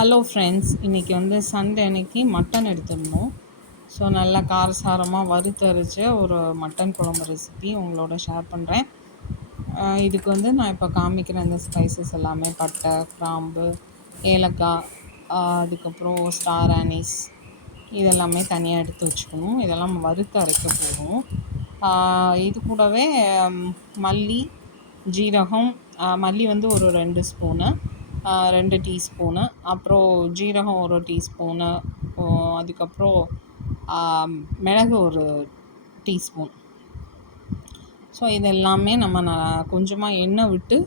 Hello friends, இன்றைக்கி Sunday அன்னைக்கு mutton எடுத்துருந்தோம். So நல்லா காரசாரமாக வறுத்தரைச்ச ஒரு மட்டன் குழம்பு ரெசிபி உங்களோட ஷேர் பண்ணுறேன். இதுக்கு நான் இப்போ காமிக்கிற இந்த ஸ்பைசஸ் எல்லாமே பட்டை, கிராம்பு, ஏலக்காய், அதுக்கப்புறம் ஸ்டார் ஆனிஸ் இதெல்லாமே தனியாக எடுத்து வச்சுக்கணும். இதெல்லாம் வறுத்து அரைக்க போகிறோம். இது கூடவே மல்லி, ஜீரகம், மல்லி ஒரு 2 ஸ்பூனு, 2 டீஸ்பூனு, அப்புறம் ஜீரகம் 1 டீஸ்பூனு, அதுக்கப்புறம் மிளகு 1 டீஸ்பூன். ஸோ இதெல்லாமே நம்ம கொஞ்சமாக எண்ணெய் விட்டு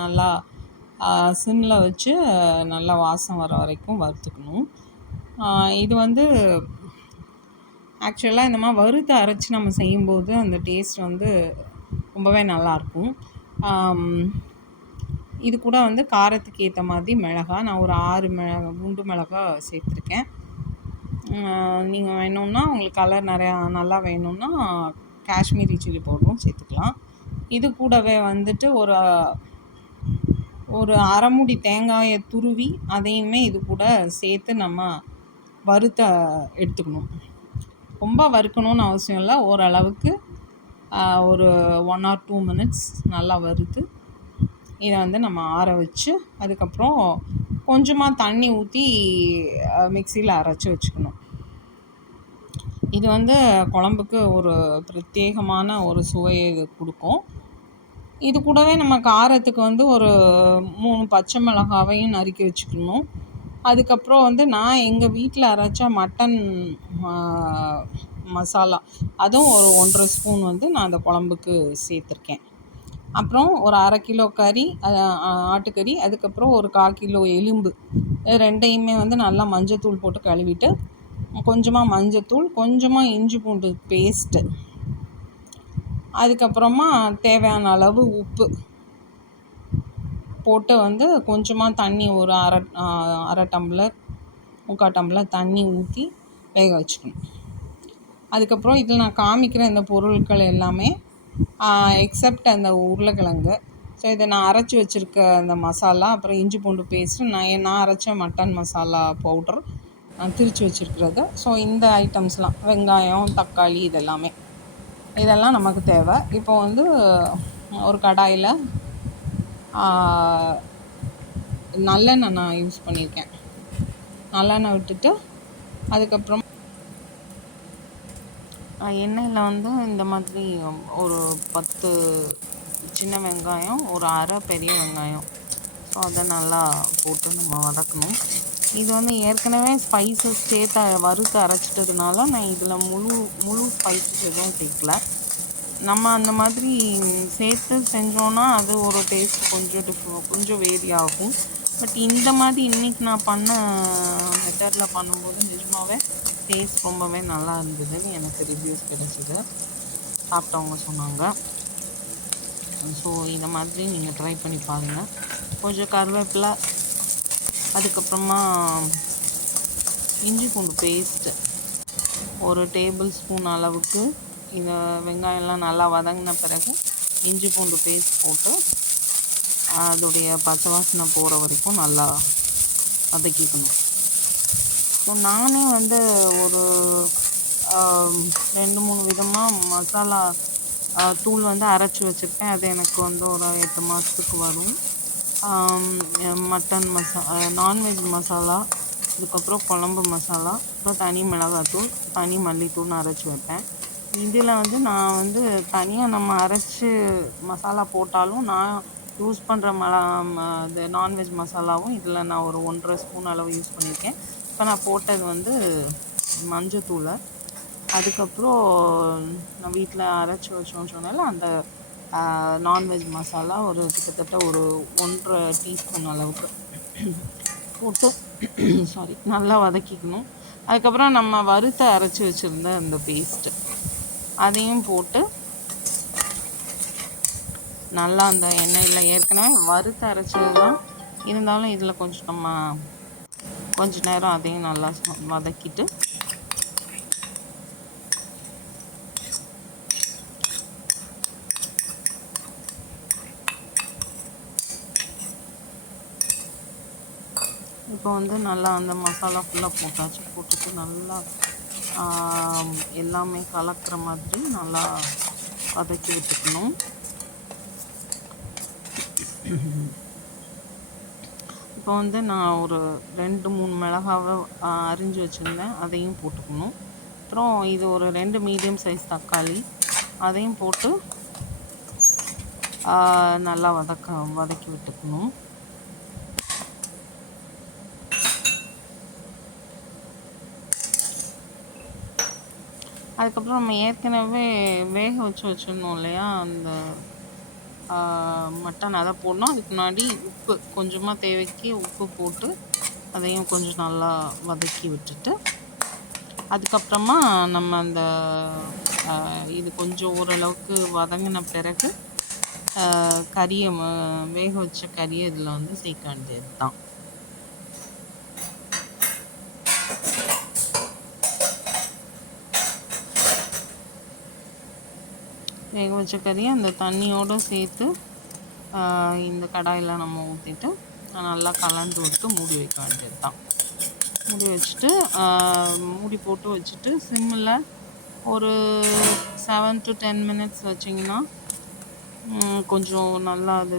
நல்லா சிம்மில் வச்சு நல்லா வாசம் வர வரைக்கும் வறுத்துக்கணும். இது ஆக்சுவலாக இந்த மாதிரி வறுத்து அரைச்சி நம்ம செய்யும்போது அந்த டேஸ்ட் ரொம்பவே நல்லாயிருக்கும். இது கூட காரத்துக்கு ஏற்ற மாதிரி மிளகாய் நான் ஒரு 6 குண்டு மிளகாய் சேர்த்துருக்கேன். நீங்கள் வேணும்னா உங்களுக்கு கலர் நல்லா வேணும்னா காஷ்மீரி சில்லி பவுடரும் சேர்த்துக்கலாம். இது கூடவே ஒரு அரை மூடி தேங்காயை துருவி அதையுமே இது கூட சேர்த்து நம்ம வறுத்த எடுத்துக்கணும். ரொம்ப வறுக்கணும்னு அவசியம் இல்லை, ஓரளவுக்கு ஒரு 1 or 2 மினிட்ஸ் நல்லா வறுத்து இதை நம்ம ஆற வச்சு அதுக்கப்புறம் கொஞ்சமாக தண்ணி ஊற்றி மிக்சியில் அரைச்சி வச்சுக்கணும். இது குழம்புக்கு ஒரு பிரத்யேகமான ஒரு சுவையை கொடுக்கும். இது கூடவே நம்ம காரத்துக்கு ஒரு 3 பச்சை மிளகாவையும் நறுக்கி வச்சுக்கணும். அதுக்கப்புறம் நான் எங்கள் வீட்டில் அரைச்ச மட்டன் மசாலா அதுவும் ஒரு 1.5 ஸ்பூன் நான் அந்த குழம்புக்கு சேர்த்துருக்கேன். அப்புறம் ஒரு 1/2 கிலோ கறி, ஆட்டுக்கறி, அதுக்கப்புறம் ஒரு 1/4 கிலோ எலும்பு, ரெண்டையுமே நல்லா மஞ்சத்தூள் போட்டு கழுவிட்டு கொஞ்சமாக மஞ்சத்தூள், கொஞ்சமாக இஞ்சி பூண்டு பேஸ்ட்டு, அதுக்கப்புறமா தேவையான அளவு உப்பு போட்டு கொஞ்சமாக தண்ணி ஒரு அரை டம்ளர் 3/4 டம்ளர் தண்ணி ஊற்றி வேக வச்சுக்கணும். அதுக்கப்புறம் இதில் நான் காமிக்கிற இந்த பொருட்கள் எல்லாமே எக்ஸப்ட் அந்த உருளைக்கிழங்கு. ஸோ இதை நான் அரைச்சி வச்சுருக்க அந்த மசாலா, அப்புறம் இஞ்சி பூண்டு பேஸ்ட்டு, நான் அரைச்ச மட்டன் மசாலா பவுடர் திரித்து வச்சுருக்கிறது. ஸோ இந்த ஐட்டம்ஸ்லாம் வெங்காயம், தக்காளி இதெல்லாம் நமக்கு தேவை. இப்போ ஒரு கடாயில் நல்லெண்ணெய் நான் யூஸ் பண்ணியிருக்கேன். நல்லெண்ணெய் விட்டுட்டு அதுக்கப்புறம் எண்ணெயில் இந்த மாதிரி ஒரு 10 சின்ன வெங்காயம், ஒரு அரை பெரிய வெங்காயம், ஸோ அதை நல்லா போட்டு நம்ம வதக்கணும். இது ஏற்கனவே ஸ்பைசஸ் சேர்த்து வறுத்து அரைச்சிட்டதுனால நான் இதில் முழு ஸ்பைசஸ் எதுவும் சேர்க்கல. நம்ம அந்த மாதிரி சேர்த்து செஞ்சோன்னா அது ஒரு டேஸ்ட் கொஞ்சம் வேரி ஆகும். பட் இந்த மாதிரி இன்றைக்கி நான் பண்ண மெத்தடில் பண்ணும்போது நிஜமாகவே டேஸ்ட் ரொம்பவே நல்லா இருந்ததுன்னு எனக்கு ரிவ்யூஸ் கிடச்சிது, சாப்பிட்டவங்க சொன்னாங்க. ஸோ இந்த மாதிரி நீங்கள் ட்ரை பண்ணி பாருங்கள். கொஞ்சம் கருவேப்பிலை, அதுக்கப்புறமா இஞ்சி பூண்டு பேஸ்ட்டு ஒரு டேபிள் ஸ்பூன் அளவுக்கு, இந்த வெங்காயம்லாம் நல்லா வதங்கின பிறகு இஞ்சி பூண்டு பேஸ்ட் போட்டு அதோடைய பச்சை வாசனை போகிற வரைக்கும் நல்லா வதக்கிக்கணும். ஸோ நானே ஒரு 2-3 விதமாக மசாலா தூள் அரைச்சி வச்சுருப்பேன். அது எனக்கு ஒரு 8 மாதத்துக்கு வரும். மட்டன் நான்வெஜ் மசாலா, அதுக்கப்புறம் குழம்பு மசாலா, அப்புறம் தனி மிளகாத்தூள், தனி மல்லித்தூள்னு அரைச்சி வைப்பேன். இதில் நான் தனியாக நம்ம அரைச்சி மசாலா போட்டாலும் நான் யூஸ் பண்ணுற இது நான்வெஜ் மசாலாவும் இதில் நான் ஒரு 1.5 ஸ்பூன் அளவு யூஸ் பண்ணியிருக்கேன். இப்போ நான் போட்டது மஞ்சத்தூள், அதுக்கப்புறம் நான் வீட்டில் அரைச்சி வச்சோன்னு சொன்னால அந்த நான்வெஜ் மசாலா ஒரு கிட்டத்தட்ட ஒரு 1.5 டீஸ்பூன் அளவுக்கு போட்டு நல்லா வதக்கிக்கணும். அதுக்கப்புறம் நம்ம வறுத்து அரைச்சி வச்சுருந்த அந்த பேஸ்ட்டு அதையும் போட்டு நல்லா அந்த எண்ணெயில் ஏற்கனவே வறுத்து அரைச்சது தான் இருந்தாலும் இதில் கொஞ்ச நேரம் அதையும் நல்லா வதக்கிட்டு இப்போ வந்து நல்லா அந்த மசாலா ஃபுல்லாக போட்டாச்சு. போட்டுட்டு நல்லா எல்லாமே கலக்கிற மாதிரி நல்லா வதக்கி விட்டுக்கணும். இப்போ வந்து நான் ஒரு 2-3 மிளகாவை அரிஞ்சு வச்சுருந்தேன், அதையும் போட்டுக்கணும். அப்புறம் இது ஒரு 2 மீடியம் சைஸ் தக்காளி, அதையும் போட்டு நல்லா வதக்கி விட்டுக்கணும். அதுக்கப்புறம் நம்ம ஏற்கனவே வேக வச்சுருந்தோம் இல்லையா, அந்த மட்டன், அதை போடணும். அதுக்கு முன்னாடி உப்பு கொஞ்சமாக தேவைக்கு உப்பு போட்டு அதையும் கொஞ்சம் நல்லா வதக்கி விட்டுட்டு, அதுக்கப்புறமா நம்ம அந்த இது கொஞ்சம் ஓரளவுக்கு வதங்கின பிறகு கறியை வேக வச்ச கறியை இதில் வந்து சேர்க்க வேண்டியது தான். வேக வச்ச கறியை அந்த தண்ணியோடு சேர்த்து இந்த கடாயில் நம்ம ஊற்றிட்டு நல்லா கலந்து விட்டு மூடி வைக்க வேண்டியது தான். மூடி வச்சுட்டு மூடி போட்டு வச்சுட்டு சிம்மில் ஒரு 7 to 10 மினிட்ஸ் வச்சிங்கன்னா கொஞ்சம் நல்லா அது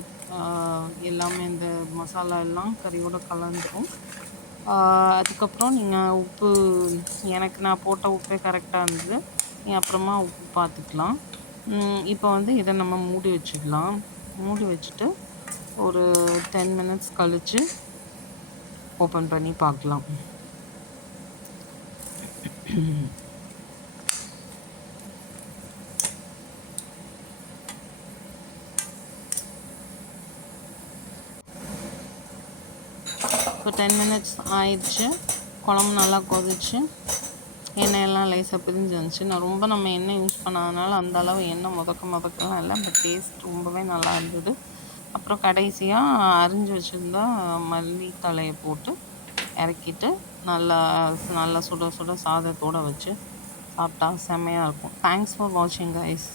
எல்லாமே இந்த மசாலா எல்லாம் கறியோடு கலந்துடும். அதுக்கப்புறம் நீங்கள் உப்பு, எனக்கு நான் போட்ட உப்பே கரெக்டாக இருந்தது, நீங்கள் அப்புறமா உப்பு பார்த்துக்கலாம். இப்போ வந்து இதை நம்ம மூடி வச்சிடலாம். மூடி வச்சுட்டு ஒரு 10 மினிட்ஸ் கழித்து ஓப்பன் பண்ணி பார்க்கலாம். இப்போ 10 மினிட்ஸ் ஆயிடுச்சு. குழம்பு நல்லா கொதிச்சு எண்ணெயெல்லாம் லேசாக பிரிஞ்சு வந்துச்சு. நம்ம எண்ணெய் யூஸ் பண்ணாதனால அந்த அளவு எண்ணெய் முதக்கலாம் இல்லை, பட் டேஸ்ட் ரொம்பவே நல்லா இருந்தது. அப்புறம் கடைசியாக அரிஞ்சு வச்சுருந்தா மல்லி தழையை போட்டு இறக்கிட்டு நல்லா சுட சுட சாதத்தோடு வச்சு சாப்பிட்டா செம்மையாக இருக்கும். தேங்க்ஸ் ஃபார் வாட்சிங் கைஸ்.